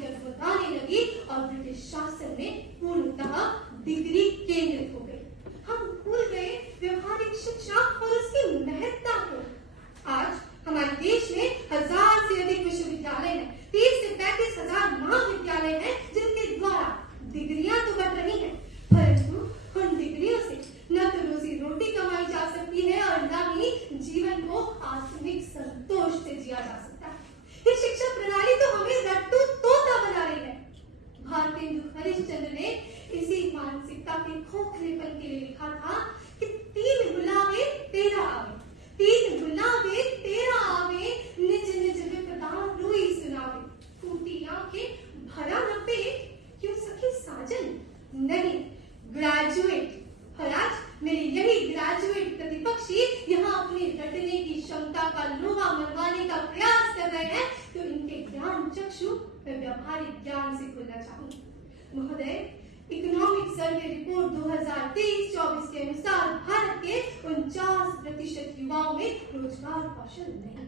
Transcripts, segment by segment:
जगमगाने लगी और ब्रिटिश शासन में पूर्णतः डिग्री केंद्रित हो गई। हम भूल गए व्यवहारिक शिक्षा और उसकी महत्ता को। आज हमारे देश में 1000 से अधिक विश्वविद्यालय हैं, 30 से 35 हजार महाविद्यालय हैं, जिनके द्वारा डिग्रियां तो बढ़ रही हैं, परंतु उन डिग्रियों से न तो रोजी रोटी कमाई जा सकती है और न ही जीवन को आत्मिक संतोष से जिया जा सकता है। ये शिक्षा प्रणाली तो हमें रट्टू तोता बना रही है। भारतेंदु हरिश्चंद्र ने इसी मानसिकता के खोखलेपन के लिए लिखा था कि 3 बुलावे 13 आवे, 3 बुलावे 13 आवे, निज निज विपदा रोई सुनावे, फूटी आंखें भरा न पेट, क्यों सखी साजन नहीं ग्रेजुएट। और आज मेरे यही ग्रेजुएट प्रतिपक्षी यहाँ अपनी रटने की क्षमता का लोहा मनवाने का प्रयास कर रहे हैं, तो इनके ज्ञान चक्षु मैं व्यवहारिक ज्ञान से खोलना चाहूंगी। महोदय, इकोनॉमिक सर्वे रिपोर्ट 2023-24 के अनुसार भारत के 49% युवाओं में रोजगार कौशल नहीं है।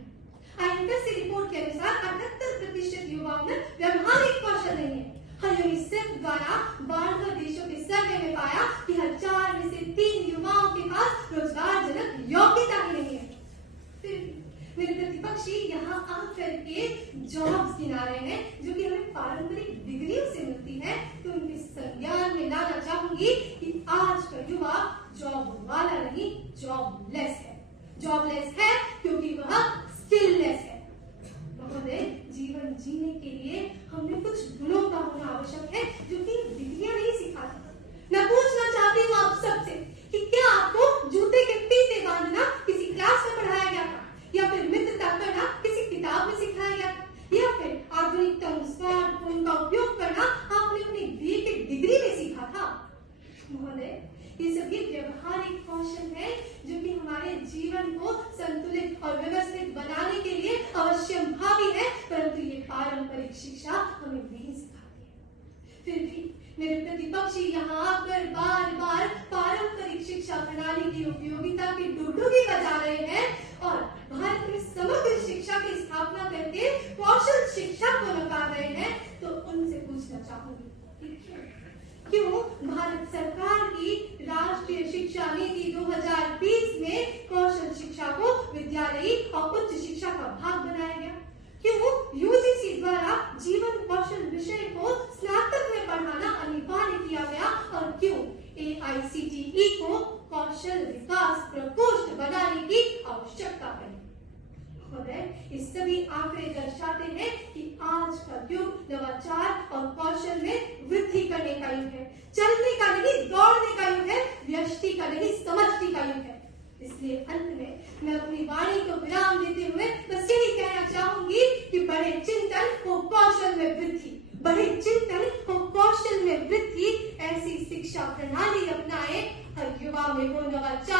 IMF की रिपोर्ट के अनुसार 78% युवाओं में व्यवहारिक कौशल नहीं है। यूनिसेफ द्वारा 12 देशों के सर्वे में पाया कि 1000 में से 3 युवाओं के पास रोजगार जनक योग्यता ही नहीं है। फिर मेरे प्रतिपक्षी यहाँ आकर के जॉब्स गिना रहे हैं जो कि हमें पारंपरिक डिग्रियों से मिलती है, तो उनके संज्ञान में लाना चाहूंगी कि आज का युवा जॉब वाला नहीं, जॉबलेस है। जॉबलेस है क्योंकि वह स्किललेस है। महोदय, जीवन जीने के लिए हमें कुछ गुणों का होना आवश्यक है जो कि डिग्रियां नहीं सिखाती। मैं पूछना चाहती हूँ आप सबसे कि क्या आपको जूते के फीते बांधना किसी क्लास में पढ़ाया गया था, या फिर मित्रता करना किसी किताब में सिखाया गया था, या फिर आधुनिकतम स्मार्टफोन का उपयोग करना आपने अपनी BA की डिग्री में सीखा था? महोदय, ये सभी व्यवहारिक कौशल है जो कि हमारे जीवन को संतुलित और व्यवस्थित बनाने के लिए अवश्यंभावी है, परंतु ये पारंपरिक शिक्षा हमें नहीं सिखाती है। फिर भी मेरे प्रतिपक्षी यहाँ आकर बार बार पारंपरिक शिक्षा प्रणाली की उपयोगिता की डुगडुगी बजा रहे हैं और भारत में समग्र शिक्षा की स्थापना करके कौशल शिक्षा को नकार रहे हैं, तो उनसे पूछना चाहूंगी क्यों भारत सरकार की राष्ट्रीय शिक्षा नीति 2020 में कौशल शिक्षा को विद्यालयी और उच्च शिक्षा का भाग बनाया गया? क्यों UGC द्वारा जीवन कौशल विषय को स्नातक में पढ़ाना अनिवार्य किया गया? और क्यों AICTE को कौशल विकास प्रकोष्ठ बनाने की आवश्यकता पड़ी? इस सभी आंकड़े दर्शाते हैं कि आज का युग नवाचार और कौशल में वृद्धि करने का युग है। चलने का नहीं, दौड़ने का युग है, व्यष्टि का नहीं, समष्टि का युग है। इसलिए अंत में मैं अपनी वाणी को विराम देते हुए बस यही कहना चाहूंगी कि बढ़े चिंतन हो कौशल में वृद्धि, बढ़े चिंतन हो कौशल में वृद्धि, ऐसी शिक्षा प्रणाली अपनाएं और युवा में हो नवाचार।